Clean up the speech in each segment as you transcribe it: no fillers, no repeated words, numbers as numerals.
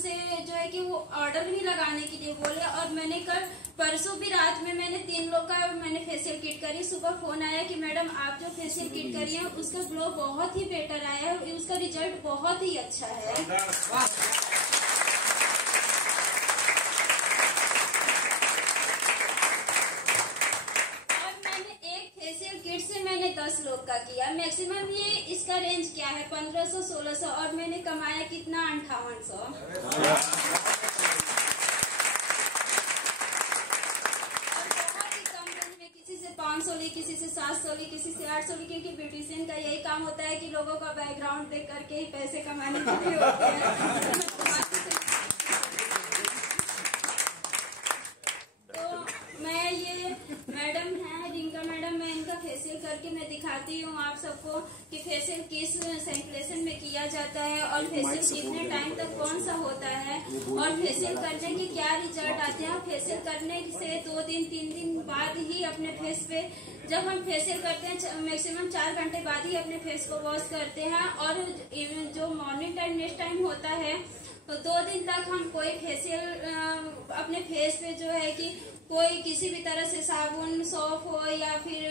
मुझसे जो है कि वो ऑर्डर भी लगाने के लिए बोले। और मैंने कल परसों भी रात में मैंने 3 लोग का मैंने फेशियल किट करी। सुबह फोन आया कि मैडम आप जो फेशियल किट करी है उसका ग्लो बहुत ही बेटर आया है, उसका रिजल्ट बहुत ही अच्छा है। किट से मैंने 10 लोग का किया। मैक्सिमम ये इसका रेंज क्या है 1500-1600 और मैंने कमाया कितना 5800। बहुत ही कम रेंज में, किसी से 500 ली, किसी से 700 ली, किसी से 800 ली, क्योंकि ब्यूटिशियन का यही काम होता है कि लोगों का बैकग्राउंड देख करके ही पैसे कमाने के लिए होते हैं। तो मैं ये मैडम है रिंका मैडम, मैं इनका फेशियल करके मैं दिखाती हूँ आप सबको कि फेशियल किस सर्कुलेशन में किया जाता है और फेशियल कितने टाइम तक कौन सा होता है और फेशियल करने के क्या रिजल्ट आते हैं। फेशियल करने से 2 दिन 3 दिन बाद ही अपने फेस पे, जब हम फेशियल करते हैं मैक्सिमम 4 घंटे बाद ही अपने फेस को वॉश करते हैं। और जो मॉर्निंग टाइम नेक्स्ट टाइम होता है तो 2 दिन तक हम कोई फेशियल अपने फेस पे जो है कि कोई किसी भी तरह से साबुन सॉफ हो या फिर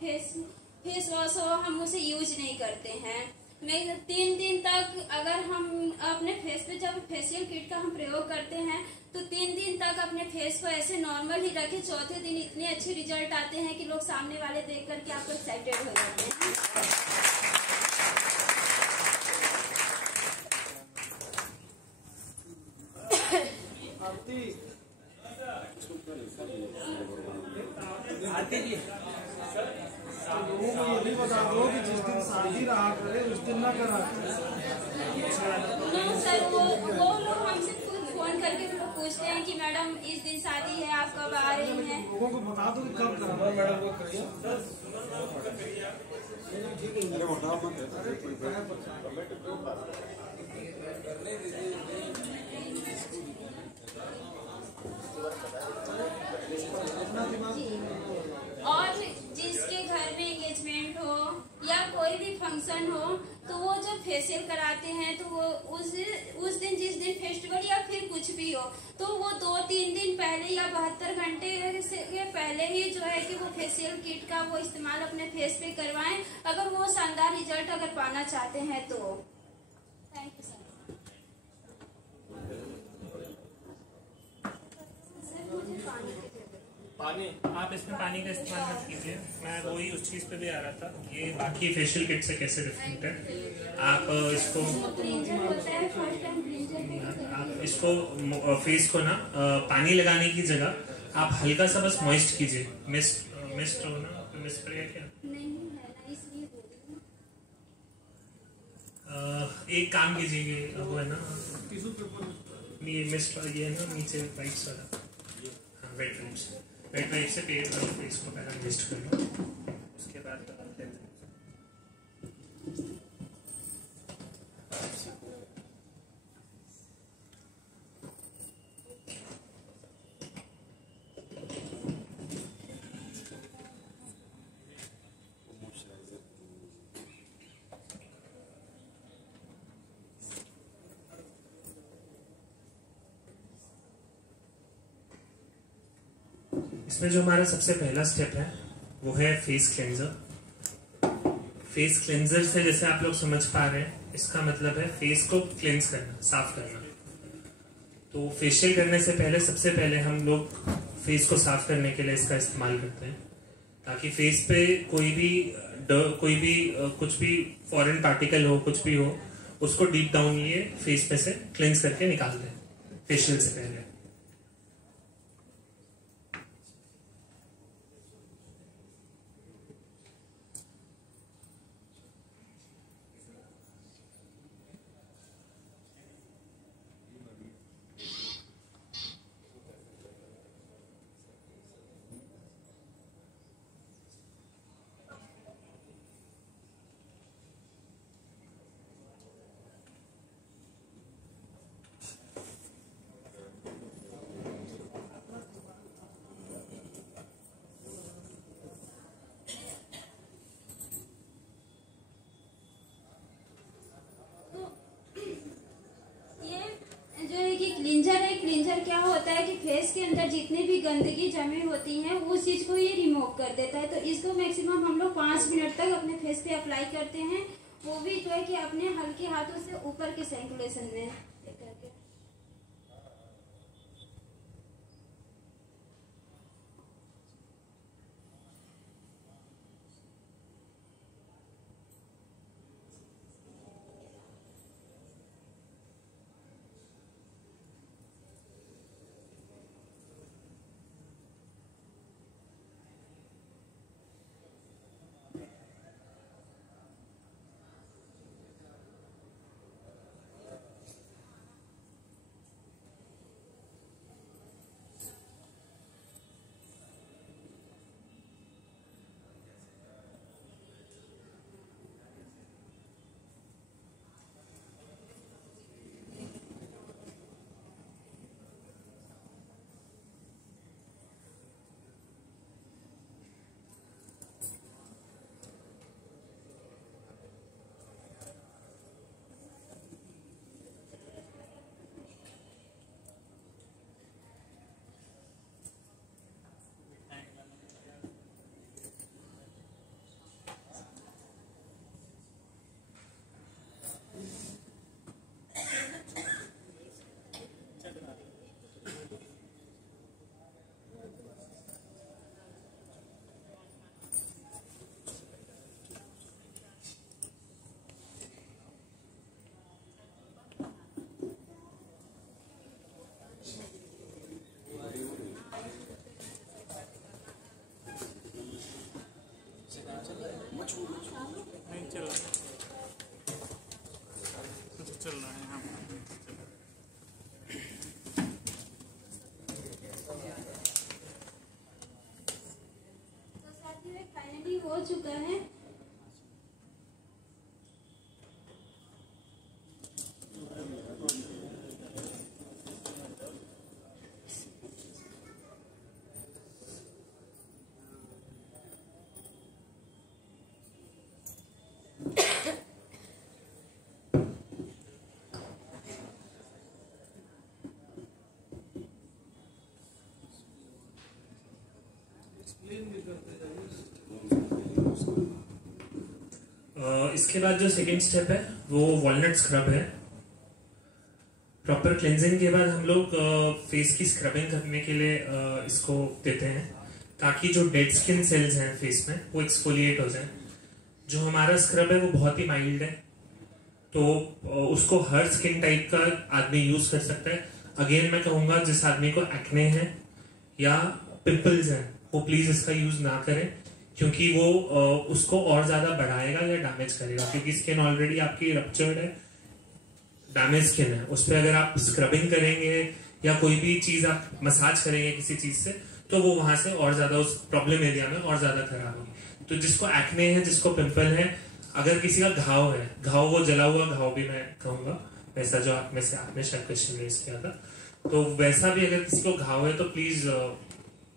फेस वॉश हो, हम उसे यूज नहीं करते हैं। 3 दिन तक अगर हम अपने फेस पे जब फेशियल किट का हम प्रयोग करते हैं तो 3 दिन तक अपने फेस को ऐसे नॉर्मल ही रखें। चौथे दिन इतने अच्छे रिजल्ट आते हैं कि लोग सामने वाले देख करके आपको एक्साइटेड हो जाते हैं। आती जी लोगों को ये भी बता दो कि जिस दिन शादी रहा करे उस दिन ना करा। सर वो लोग हमसे खुद फोन करके वो लोग पूछते हैं कि मैडम इस दिन शादी है आप कब आ रही हैं। लोगों को बता दो कि कब कराना मैडम को करिए। और जिसके घर में एंगेजमेंट हो या कोई भी फंक्शन हो तो वो जब फेशियल कराते हैं तो वो उस दिन जिस दिन फेस्टिवल या फिर कुछ भी हो तो वो 2-3 दिन पहले या 72 घंटे से पहले ही जो है कि वो फेशियल किट का वो इस्तेमाल अपने फेस पे करवाएं, अगर वो शानदार रिजल्ट अगर पाना चाहते हैं तो। Thank you sir. पानी आप इसमें पानी का इस्तेमाल मत कीजिए। मैं वही उस चीज पे भी आ रहा था, ये बाकी फेशियल किट से कैसे डिफरेंट है। आप इसको फेस को ना पानी लगाने की जगह आप हल्का सा बस मॉइस्ट कीजिए। मिस्ट हो ना, मिस्ट स्प्रे क्या नहीं है ना, इसलिए एक काम कीजिए, वो है ना ये मिस्ट, ये है ना नीचे वाइट्स वाला, हाँ वेट वाइप से फेस को पहले मिस्ट कर लो, उसके बाद इसमें जो हमारा सबसे पहला स्टेप है वो है फेस क्लेंजर। फेस क्लेंजर से जैसे आप लोग समझ पा रहे हैं, इसका मतलब है फेस को क्लेंज करना, साफ करना। तो फेशियल करने से पहले सबसे पहले हम लोग फेस को साफ करने के लिए इसका इस्तेमाल करते हैं, ताकि फेस पे कोई भी कुछ भी फॉरेन पार्टिकल हो, कुछ भी हो, उसको डीप डाउन ये फेस पे से क्लेंज करके निकाल दें फेशियल से पहले। फेस के अंदर जितनी भी गंदगी जमी होती है उस चीज को ये रिमूव कर देता है। तो इसको मैक्सिमम हम लोग 5 मिनट तक अपने फेस पे अप्लाई करते हैं, वो भी जो है कि अपने हल्के हाथों से ऊपर के सर्कुलेशन में करके। चल रहा है हाँ। तो साथी में फाइनली हो चुका है। इसके बाद जो सेकंड स्टेप है वो वॉलनट स्क्रब है। प्रॉपर क्लेंजिंग के बाद हम लोग फेस की स्क्रबिंग करने के लिए इसको देते हैं ताकि जो डेड स्किन सेल्स हैं फेस में वो एक्सफोलिएट हो जाए। जो हमारा स्क्रब है वो बहुत ही माइल्ड है, तो उसको हर स्किन टाइप का आदमी यूज कर सकता है। अगेन मैं कहूंगा जिस आदमी को एक्ने है या पिंपल्स हैं वो प्लीज इसका यूज ना करें, क्योंकि वो उसको और ज्यादा बढ़ाएगा या डैमेज करेगा। क्योंकि स्किन ऑलरेडी आपकी रप्चर्ड है, डैमेज स्किन है, उस पर अगर आप स्क्रबिंग करेंगे या कोई भी चीज आप मसाज करेंगे किसी चीज से तो वो वहां से और ज्यादा उस प्रॉब्लम एरिया में और ज्यादा खराब होगी। तो जिसको एक्ने है, जिसको पिंपल है, अगर किसी का घाव है, घाव वो जला हुआ घाव भी मैं कहूंगा, वैसा जो आप में से आपने शायद क्वेश्चन रेज किया था, तो वैसा भी अगर किसी को घाव है तो प्लीज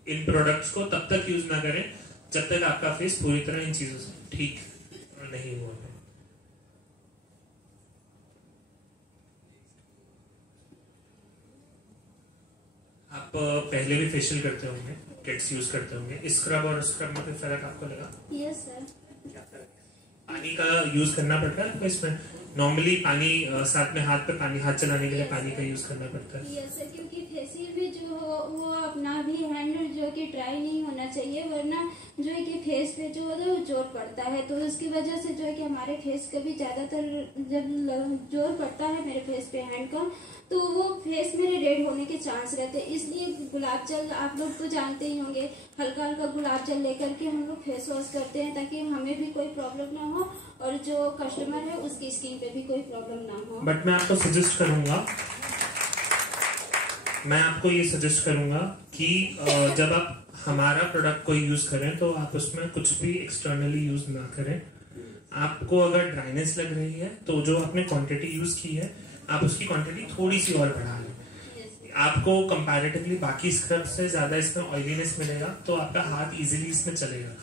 इन प्रोडक्ट्स को तब तक यूज ना करें जब तक आपका फेस पूरी तरह इन चीजों से ठीक नहीं हुआ है। आप पहले भी फेशियल करते होंगे, किट्स यूज करते होंगे, स्क्रब और स्क्रब में कोई फर्क आपको लगा? Yes sir. क्या फर्क है? पानी का यूज करना पड़ता है आपको इसमें? नॉर्मली पानी साथ में हाथ पे पानी, हाथ चलाने के लिए पानी का यूज करना पड़ता है। यस सर, क्योंकि फेशियल भी जो हो वो अपना भी हैंड जो कि ड्राई नहीं होना चाहिए, वरना जो है कि फेस पे जो है वो जोर पड़ता है। तो उसकी वजह से जो है कि हमारे फेस का भी ज्यादातर जब जोर पड़ता है मेरे फेस पे हैंड का, तो वो फेस मेरे रेड होने के चांस रहते हैं। इसलिए गुलाब जल आप लोग तो जानते ही होंगे, हल्का हल्का गुलाब जल लेकर के हम लोग फेस वॉश करते हैं ताकि हमें भी कोई प्रॉब्लम ना हो और जो कस्टमर है उसकी स्किन पे भी कोई प्रॉब्लम ना हो। बट मैं आपको सजेस्ट करूंगा, मैं आपको ये सजेस्ट करूंगा कि जब आप हमारा प्रोडक्ट कोई यूज करें तो आप उसमें कुछ भी एक्सटर्नली यूज ना करें। आपको अगर ड्राइनेस लग रही है तो जो आपने क्वांटिटी यूज की है आप उसकी क्वांटिटी थोड़ी सी और बढ़ा लें। आपको कंपैरेटिवली बाकी स्क्रब से ज्यादा इसमें ऑयलीनेस मिलेगा, तो आपका हाथ इजीली इसमें चलेगा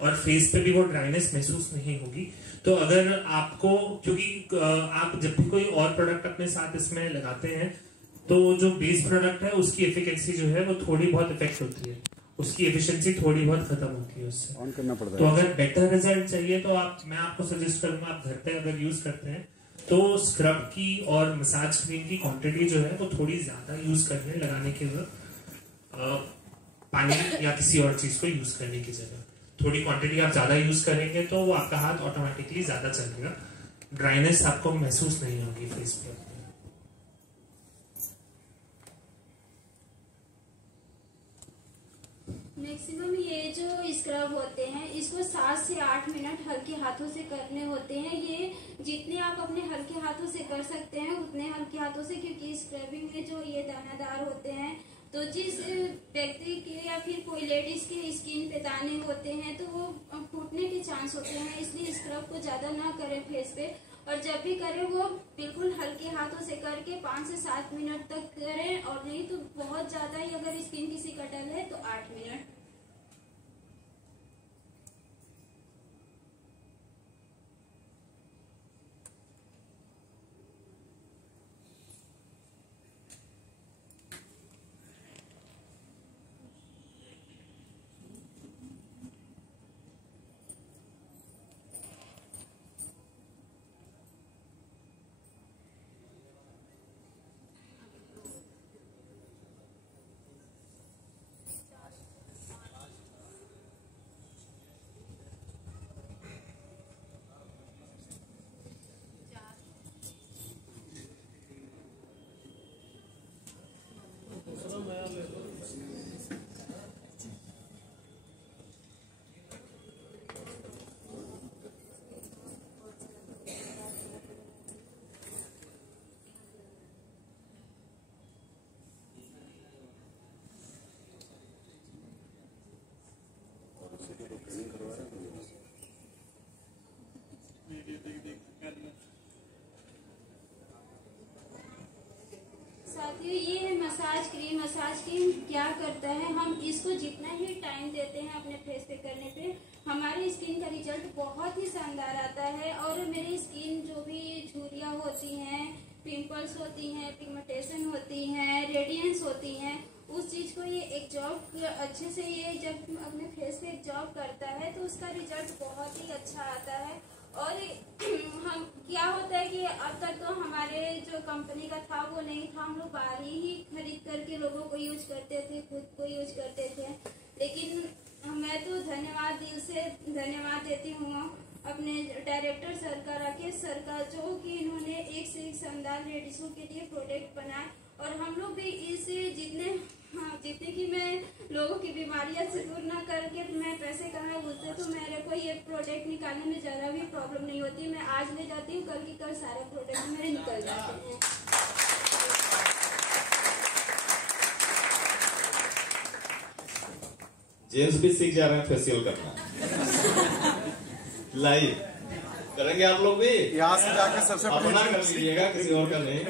और फेस पे भी वो ड्राइनेस महसूस नहीं होगी। तो अगर आपको, क्योंकि आप जब भी कोई और प्रोडक्ट अपने साथ इसमें लगाते हैं तो जो बेस प्रोडक्ट है उसकी एफिकेसी जो है वो थोड़ी बहुत इफेक्ट होती है, उसकी एफिशिएंसी थोड़ी बहुत खत्म होती है उससे। ऑन करना पड़ता है। तो अगर बेटर रिजल्ट चाहिए तो मैं आपको सजेस्ट करूंगा, आप घर पे अगर यूज करते हैं तो स्क्रब की और मसाज क्रीम की क्वांटिटी जो है वो थोड़ी ज्यादा यूज करने लगाने की जगह, पानी या किसी और चीज को यूज करने की जगह थोड़ी क्वांटिटी आप ज्यादा यूज करेंगे तो वो आपका हाथ ऑटोमेटिकली ज्यादा चलेगा, ड्राइनेस आपको महसूस नहीं होगी फेस पे। मैक्सिमम ये जो स्क्रब होते हैं इसको 7 से 8 मिनट हल्के हाथों से करने होते हैं। ये जितने आप अपने हल्के हाथों से कर सकते हैं उतने हल्के हाथों से, क्योंकि स्क्रबिंग में जो ये दानादार होते हैं तो जिस व्यक्ति के या फिर कोई लेडीज के स्किन पे दाने होते हैं तो वो फूटने के चांस होते हैं, इसलिए स्क्रब को ज्यादा ना करें फेस पे, और जब भी करें वो बिल्कुल हल्के हाथों से करके 5 से 7 मिनट तक करें, और नहीं तो बहुत ज्यादा ही अगर स्किन किसी का डल है तो 8 मिनट। साथियों, ये है मसाज क्रीम। मसाज क्रीम क्या करता है, हम इसको जितना ही टाइम देते हैं अपने फेस पे करने पे हमारी स्किन का रिजल्ट बहुत ही शानदार आता है। और मेरी स्किन जो भी झुर्रियाँ होती हैं, पिंपल्स होती हैं, पिगमेंटेशन होती हैं, रेडियंस होती हैं, उस चीज को ये एब्जॉर्ब अच्छे से, ये जब अपने फेस पे एब्जॉर्ब करता है तो उसका रिजल्ट बहुत ही अच्छा आता है। और हम क्या होता है कि अब तक तो हमारे जो कंपनी का था वो नहीं था, हम लोग बाहर ही खरीद करके लोगों को यूज करते थे, खुद को यूज करते थे। लेकिन मैं तो दिल से धन्यवाद देती हूँ अपने डायरेक्टर सर का, राकेश सर का, जो कि इन्होंने एक से एक शानदार लेडीजों के लिए प्रोडक्ट बनाए। और हम लोग भी इसे जितने की मैं लोगों की बीमारियां से दूर ना करके मैं पैसे कमाए, उससे तो मेरे को ये प्रोडक्ट निकालने में जरा भी प्रॉब्लम नहीं होती। मैं आज ले जाती हूँ, कल की कल सारे प्रोडक्ट मेरे निकल जाते हैं। जेम्स भी सीख जा रहे हैं फेशियल करना। लाइव करेंगे आप लोग भी, यहाँ से जाकर सबसे अपना कर लीजिएगा, किसी और का नहीं।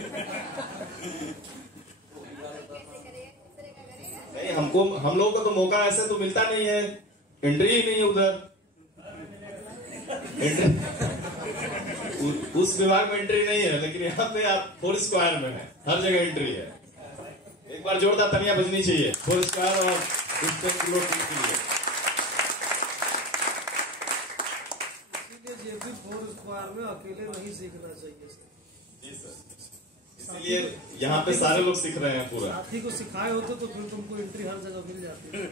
नहीं, हम लोगों का तो मौका ऐसे तो मिलता नहीं है, एंट्री ही नहीं है उधर। उस विभाग में एंट्री नहीं है, लेकिन यहाँ पे आप 4 स्क्वायर में है, हर जगह एंट्री है। एक बार जोरदार तालियां बजनी चाहिए 4 स्क्वायर और के लिए। इसीलिए ये भी 4 स्क्वायर में अकेले नहीं सीखना चाहिए सर। जी सर, इसलिए यहाँ पे सारे लोग सीख रहे हैं पूरा। साथी को सिखाए होते तो फिर तुमको एंट्री हर जगह मिल जाती है।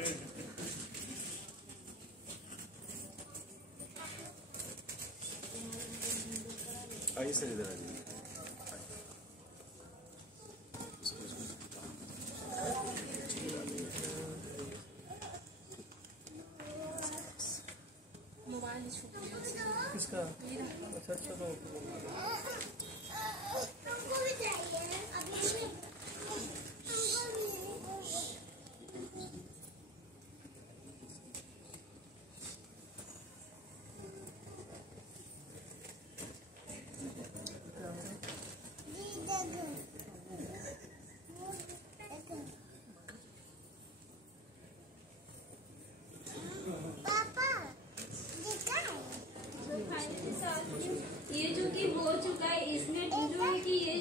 आइए सर इधर आइए। किसका? अच्छा चलो। ये जो कि हो चुका है, इसमें जो है कि ये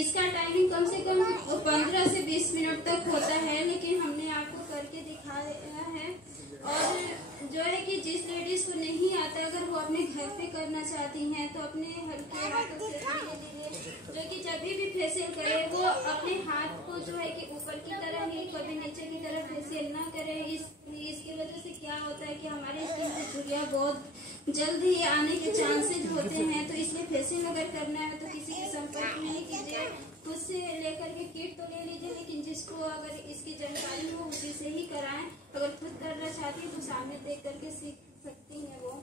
इसका टाइमिंग कम से कम 15 से 20 मिनट तक होता है, लेकिन हमने आपको करके दिखाया है। और जो है कि जिस लेडीज को नहीं आता, अगर वो अपने घर पे करना चाहती हैं तो अपने हल्के हाथों से धीरे धीरे जो कि जब भी फेशियल करे वो अपने हाथ को जो है कि ऊपर की तरह ही, कभी नीचे की तरह फेशियल ना करे। इसकी वजह से क्या होता है कि हमारे स्किन पे झुर्रियाँ बहुत जल्द ही आने के चांसेस होते हैं। तो इसलिए फेशियल अगर करना है तो किसी के संपर्क नहीं कीजिए, खुद से लेकर के किट तो ले लीजिए, लेकिन जिसको अगर इसकी जानकारी हो उसी से ही कराएं। अगर खुद करना चाहती है तो सामने देख करके सीख सकती हैं वो।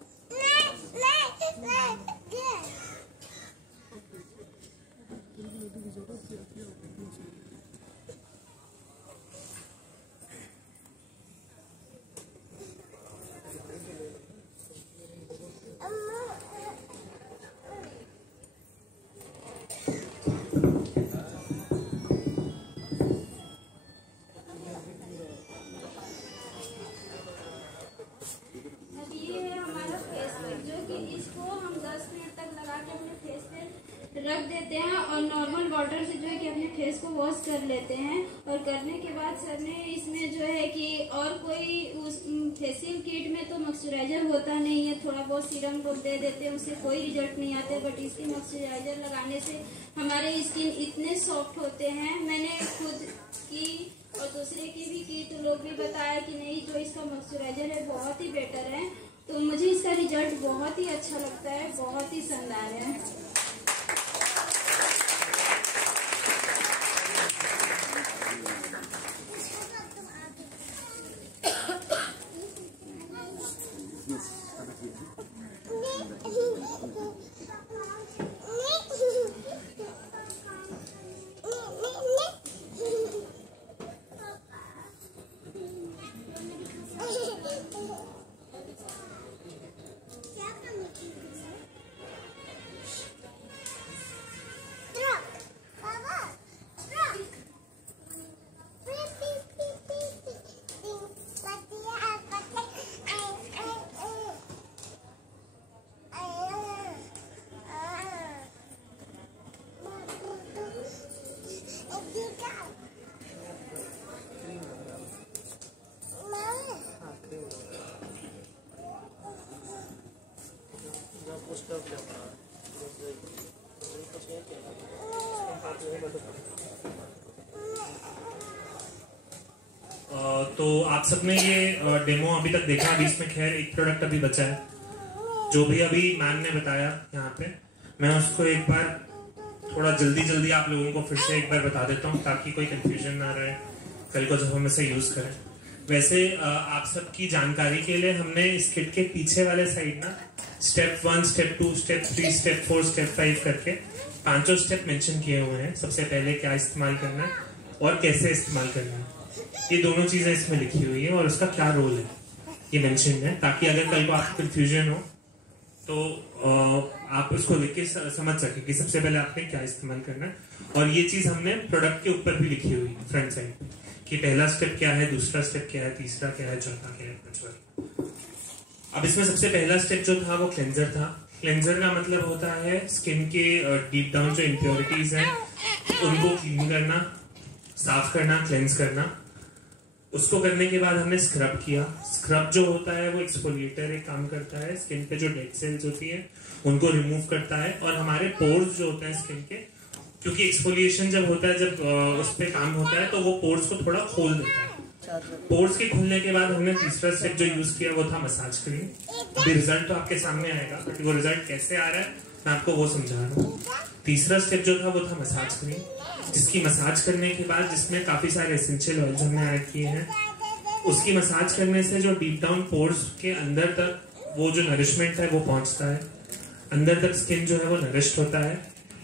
रख देते हैं और नॉर्मल वाटर से जो है कि अपने फेस को वॉश कर लेते हैं। और करने के बाद सर ने इसमें जो है कि और कोई उस फेशियल किट में तो मॉइस्चराइजर होता नहीं है, थोड़ा बहुत सीरम लोग दे देते हैं, उससे कोई रिजल्ट नहीं आते। बट इसकी मॉइस्चराइजर लगाने से हमारे स्किन इतने सॉफ्ट होते हैं। मैंने खुद की और दूसरे की भी की तो लोग भी बताया कि नहीं, जो इसका मॉइस्चराइजर है बहुत ही बेटर है। तो मुझे इसका रिजल्ट बहुत ही अच्छा लगता है, बहुत ही शानदार है। तो आप सबने ये डेमो अभी तक देखा। अभी इसमें खैर एक प्रोडक्ट अभी बचा है, जो भी अभी मैम ने बताया यहाँ पे। मैं उसको एक बार थोड़ा जल्दी आप लोगों को फिर से एक बार बता देता हूँ, ताकि कोई कंफ्यूजन ना रहे कल को जब हम इसे यूज करें। वैसे आप सबकी जानकारी के लिए हमने इस किट के पीछे वाले साइड ना step 1, step 2, step 3, step 4, step 5 करके 5 स्टेप मेंशन किए हुए हैं। सबसे पहले क्या इस्तेमाल करना है और कैसे इस्तेमाल करना है, ये दोनों चीजें इसमें लिखी हुई है और उसका क्या रोल है ये मेंशन है, ताकि अगर कल को आपको कंफ्यूजन हो तो आप उसको लिख के समझ सके कि सबसे पहले आपने क्या इस्तेमाल करना है। और ये चीज हमने प्रोडक्ट के ऊपर भी लिखी हुई है फ्रंट साइड पे, कि पहला स्टेप क्या है, दूसरा स्टेप क्या है, तीसरा क्या है, चौथा क्या है, पांचवा। अब इसमें सबसे पहला स्टेप जो था वो क्लेंजर था। क्लेंजर का मतलब होता है स्किन के डीप डाउन जो इम्प्योरिटीज हैं उनको क्लीन करना, साफ करना, क्लेंस करना। उसको करने के बाद हमने स्क्रब किया। स्क्रब जो होता है वो एक्सफोलिएटर एक काम करता है, स्किन पे जो डेड सेल्स होती है उनको रिमूव करता है। और हमारे पोर्स जो होते हैं स्किन के, क्योंकि एक्सफोलिएशन जब होता है, जब उस पर काम होता है तो वो पोर्स को थोड़ा खोल देता है। पोर्स के खुलने के बाद हमने तीसरा स्टेप जो यूज किया वो था मसाज क्रीम। अभी रिजल्ट तो आपके सामने आएगा, बट वो रिजल्ट कैसे आ रहा है मैं आपको वो समझा रहा हूँ। तीसरा स्टेप जो था वो था मसाज क्रीम, जिसकी मसाज करने के बाद, जिसमें काफी सारे एसेंशियल ऑयल्स हमने ऐड किए हैं, उसकी मसाज करने से जो डीप डाउन पोर्स के अंदर तक वो जो नरिशमेंट है वो पहुंचता है, अंदर तक स्किन जो है वो नरिश्ड होता है।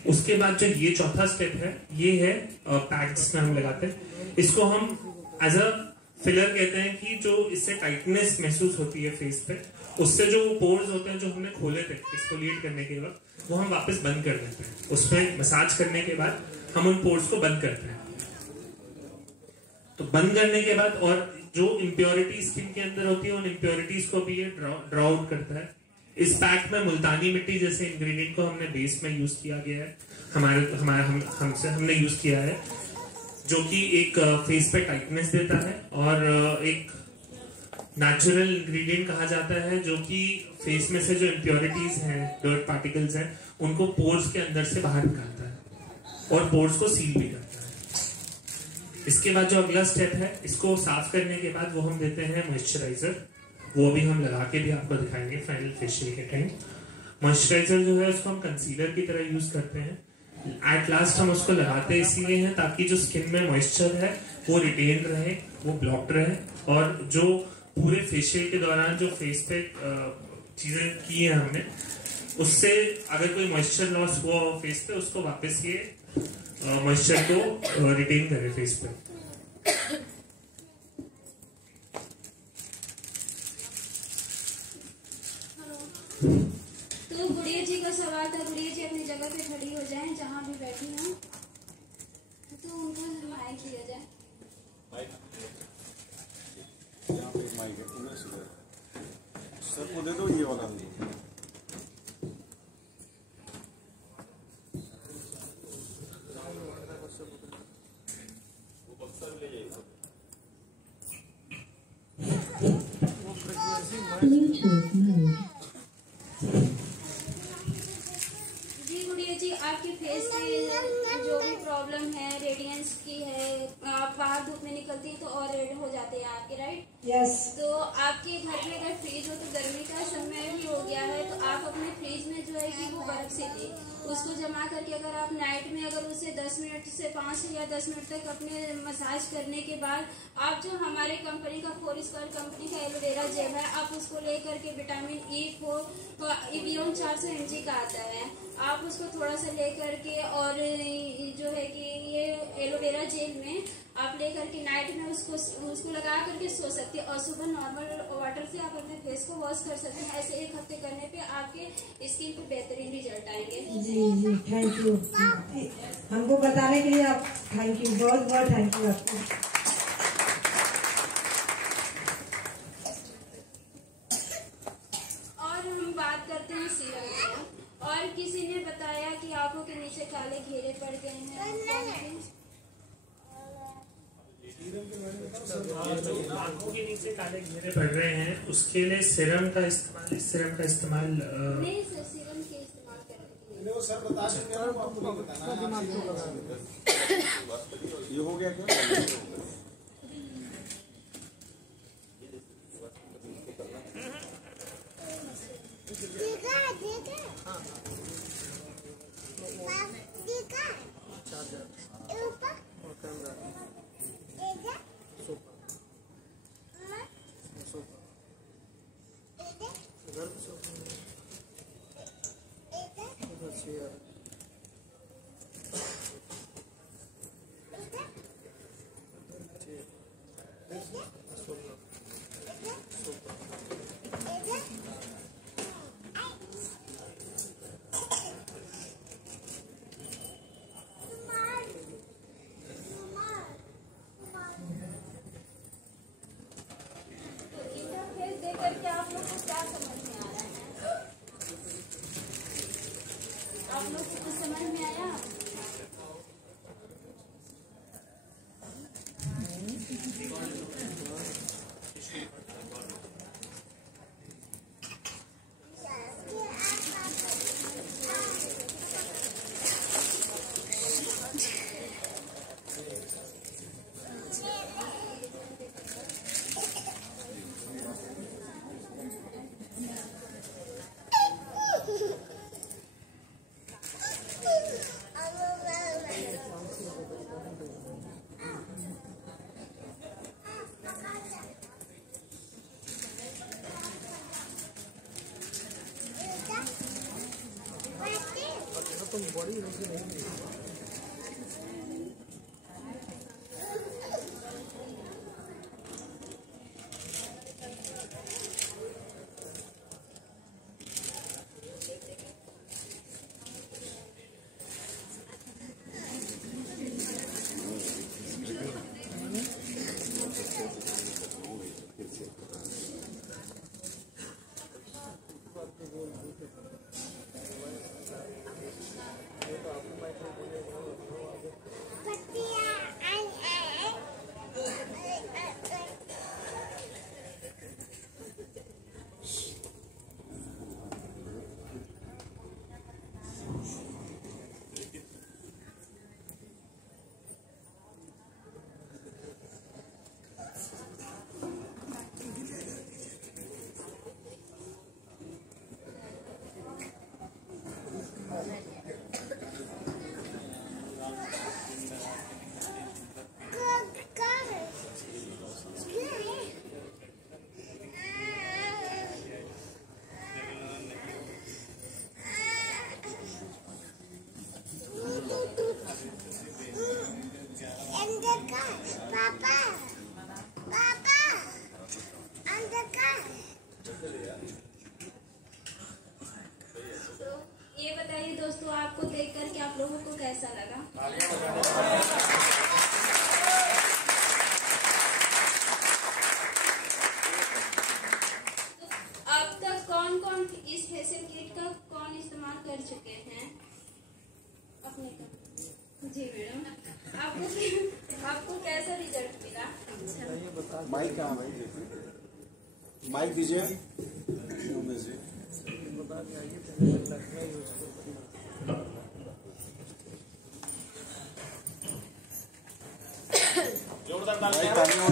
उसके बाद जो ये चौथा स्टेप है ये है पैक, जिसमें हम लगाते हैं। इसको हम एज अ फिलर कहते हैं, कि जो इससे टाइटनेस महसूस होती है फेस पे, उससे जो पोर्स होते हैं जो हमने खोले थे एक्सफोलिएट करने के वक्त, वो हम वापस बंद कर देते हैं। उसमें मसाज करने के बाद हम उन पोर्स को बंद करते हैं। तो बंद करने के बाद और जो इम्प्योरिटी स्किन के अंदर होती है उन इम्प्योरिटीज को भी ये ड्रॉ आउट करता है। इस पैक में मुल्तानी मिट्टी जैसे इंग्रेडिएंट को हमने बेस में यूज किया गया है, हमने यूज किया है, जो कि एक फेस पे टाइटनेस देता है और एक नेचुरल इंग्रेडिएंट कहा जाता है जो कि फेस में से जो इम्प्योरिटीज हैं, डर्ट पार्टिकल्स हैं, उनको पोर्स के अंदर से बाहर निकालता है और पोर्स को सील भी करता है। इसके बाद जो अगला स्टेप है, इसको साफ करने के बाद वो हम देते हैं मॉइस्चराइजर। वो भी हम लगा के भी आपको दिखाएंगे फाइनल फेशियल के टाइम। मॉइस्चराइजर जो है उसको हम कंसीलर की तरह यूज करते हैं। एट लास्ट हम उसको लगाते इसलिए हैं ताकि जो स्किन में मॉइस्चर है वो रिटेन रहे, वो ब्लॉक्ड रहे, और जो पूरे फेशियल के दौरान जो फेस पे चीजें की है हमने, उससे अगर कोई मॉइस्चर लॉस हुआ हो फेस पे, उसको वापस ये मॉइस्चर को रिटेन करे फेस पे। तो गुड़िया जी का सवाल था, गुड़िया जी अपनी जगह पे खड़ी हो जाएं जहां भी बैठी हैं, तो उनको माइक दिया जाए। यहाँ पे एक माइक है, उन्हें सर को दे दो ये वाला। जी गुड़िया जी, आपके फेस पे जो भी प्रॉब्लम है, रेडियंस की है, आप बाहर धूप में निकलती हैं तो और रेड हो जाते हैं आपके, राइट? यस। तो आपके घर में अगर फ्रिज हो तो गर्मी का समय भी हो गया है, तो आप अपने फ्रिज में जो है कि वो बर्फ से ले उसको जमा करके अगर आप नाइट में अगर उसे 10 मिनट से 5 या 10 मिनट तक अपने मसाज करने के बाद आप जो हमारे कंपनी का 4 स्क्वायर कंपनी का एलोवेरा जेल है, आप उसको लेकर के विटामिन E4 इवियन 400 mg का आता है, आप उसको थोड़ा सा लेकर के और जो है कि ये एलोवेरा जेल में आप लेकर के नाइट में उसको लगा करके सो सकते हैं और सुबह नॉर्मल वाटर से आप अपने फेस को वॉश कर सकते हैं। ऐसे 1 हफ्ते करने पे आपके स्किन पे बेहतरीन रिजल्ट आएंगे। जी जी, थैंक यू हमको बताने के लिए। आप थैंक यू, बहुत बहुत थैंक यू आपको। और हम बात करते हैं सीरम की। और किसी ने बताया कि आंखों के नीचे काले घेरे पड़ गए हैं, आंखों के नीचे काले घेरे पड़ रहे हैं, उसके लिए सीरम का इस्तेमाल नहीं सर, सीरम के इस्तेमाल करने वो सर बता चुके हैं, आपको नहीं बताना। ये हो गया क्या? आपको कैसा लगा? अब तक कौन कौन इस फेशियल किट का कौन इस्तेमाल कर चुके हैं अपने का? जी मैडम, आपको कैसा रिजल्ट मिला? अच्छा, माइक कहाँ भाई? माइक दीजिए। उमेश जी जोरदार माइक तालियां।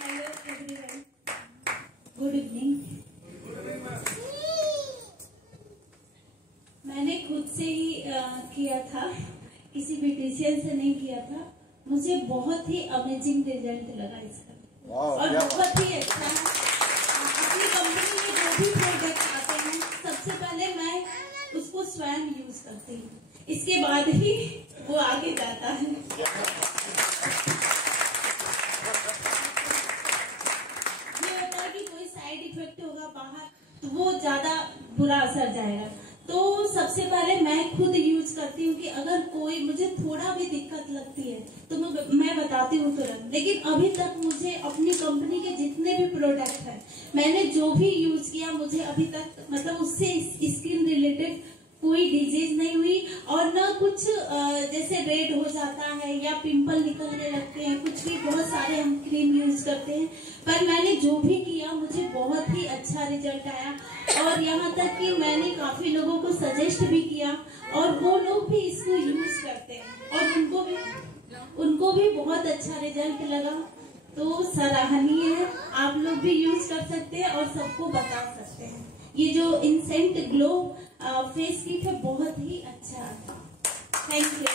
Hello everyone, good evening. मैंने खुद से ही किया था, किसी ब्यूटिशियन से नहीं किया था। मुझे बहुत ही अमेजिंग रिजल्ट लगा इसका और बहुत ही अच्छा है। अपनी कंपनी में जो भी प्रोडक्ट आते हैं सबसे पहले मैं उसको स्वयं यूज करती हूँ, इसके बाद ही वो आगे जाता है। ये होता है कि कोई साइड इफेक्ट होगा बाहर तो वो ज्यादा बुरा असर जाएगा। तो सबसे पहले मैं खुद यूज करती हूँ कि अगर कोई मुझे थोड़ा भी दिक्कत लगती है तो मैं बताती हूँ तुरंत। लेकिन अभी तक मुझे अपनी कंपनी के जितने भी प्रोडक्ट हैं मैंने जो भी यूज किया, मुझे अभी तक मतलब उससे स्किन रिलेटेड कोई डिजीज नहीं हुई और ना कुछ जैसे रेड हो जाता है या पिंपल निकलने लगते हैं। कुछ भी बहुत सारे हम क्रीम यूज करते हैं, पर मैंने जो भी किया मुझे बहुत ही अच्छा रिजल्ट आया। और यहाँ तक कि मैंने काफी लोगों को सजेस्ट भी किया और वो लोग भी इसको यूज करते हैं और उनको भी बहुत अच्छा रिजल्ट लगा। तो सराहनीय है, आप लोग भी यूज कर सकते हैं और सबको बता सकते हैं। ये जो इंसेंट ग्लो फेस किट है बहुत ही अच्छा है। Thank you.